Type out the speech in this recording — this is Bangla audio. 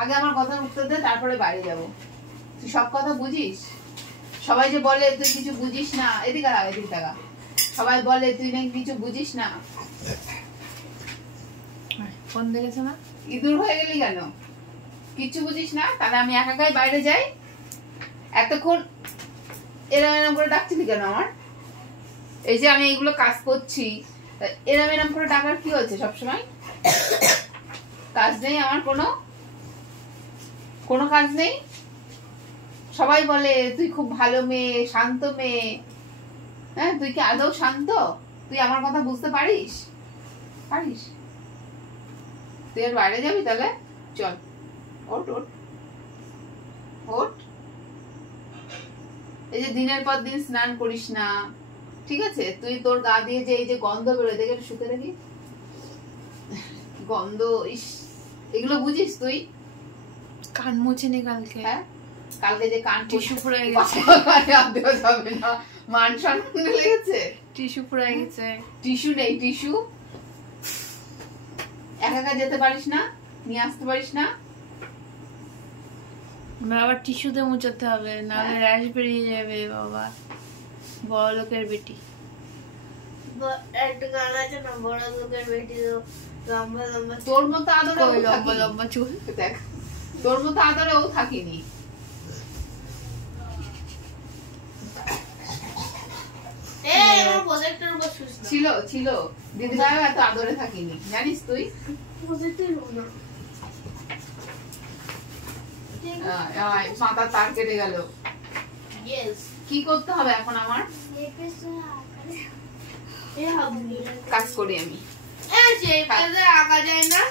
আগে আমার কথার উত্তর দে, তারপরে বাইরে যাব। তুই সব কথা বুঝিস? সবাই যে বলে তুই কিছু বুঝিস না, এদিকে আয়, এদিকে টাকা। সবাই বলে তুই নাকি কিছু বুঝিস না। ফোন দেখেছ না? ইঁদুর হয়ে গেলি কেন? কিছু বুঝিস না? তাহলে আমি একা একাই বাইরে যাই। এতক্ষণ এরম এরম করে ডাকছিলি কেন আমার? এই যে আমি এইগুলো কাজ করছি, এরম এরম করে ডাকার কি হচ্ছে? সবসময় কাজ নেই আমার, কোনো কাজ নেই। সবাই বলে তুই খুব ভালো মেয়ে, শান্ত মেয়ে। হ্যাঁ, তুই কি আদৌ শান্ত? তুই আমার কথা বুঝতে পারিস? তুই আর বাইরে যাবি? তাহলে চল, ওঠ ওঠ ওঠ। এই যে দিনের পর দিন স্নান করিস না, ঠিক আছে? তুই তোর গা দিয়ে যে এই যে গন্ধ বেরোয়, দেখে শুতে দেখি গন্ধ, ইস, এগুলো বুঝিস তুই? কান মুছে নি কালকে। হ্যাঁ, কালকে যে কান টিস্যু ফুরাই গেছে, যাবে না, মান সম্মান লেগেছে। টিস্যু ফুরাই গেছে। টিস্যু নেই, টিস্যু একা একা যেতে পারিস না, নিয়ে আসতে পারিস না? আবার টিস্যুতে মুছাতে হবে, নাহলে র্যাশ বেরিয়ে যাবে। বাবা বড় লোকের বেটি। একটা গান আছে না, বড় লোকের বেটি লম্বা লম্বা। তোর মতো আদরে লম্বা লম্বা চুল। দেখ, তোর মতো আদরে ও থাকিনি। ছিল দিদি ভাইও এত আদরে থাকিনি, জানিস তুই? মাথা তার কেটে গেল। কি করতে হবে এখন আমার? কাজ করি আমি। আঁকা যায় না।